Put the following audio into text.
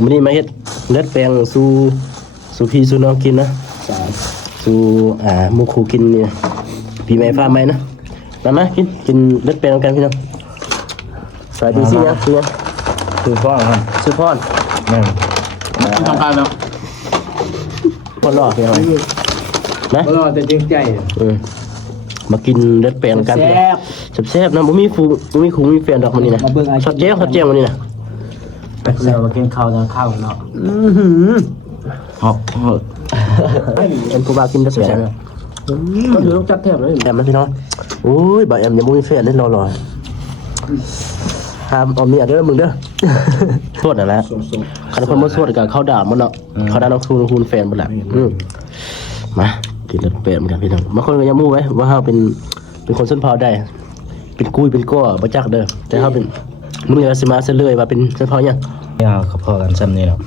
วันนี้มาเฮ็ดเลือดแปลงสู่พี่สู่น้องกินนะสู่หมู่ครูกินเนี่ยพี่แม่ฟ้าไหมนะมากินเลือดแปลงกันพี่น้องสวัสดีสิเนี่ยคือพ่อครับชื่อพรนั่นทำการแล้วพรรอพี่น้องนะรอแต่จริงใจมากินเลือดแปลงกันแซ่บๆนะบ่มีฟูบ่มีครูมีแฟนดอกมันนี่นะสดแจ้งมันนี่นะเรามากินข้าวทางข้าวเนาะหอกเอ็นกูบากินเลือดแปลงก็ถือต้องจัดแถบเลยแอมนะพี่น้องโอ้ยบ่แอมยังบ่มีแฟนเล่นรอห้ามเอาเมียเด้อมึงเด้อโทษนั่นแหละคันคนบ่โทษก็เข้าด่ามันเนาะเขาด่าเราคูณแฟนบ่ล่ะมากินเลือดแปลงกันพี่น้องบางคนก็ยังมู่ไว้ว่าเฮาเป็นคนส้นเผาได้เป็นกุ้ยเป็นก้อบ่จักเด้อแต่เฮาเป็นมึงอย่าสิมาเสลยว่าเป็นส้นเผาหยังยาวกับพ่อกันซ้ำนี่เนาะ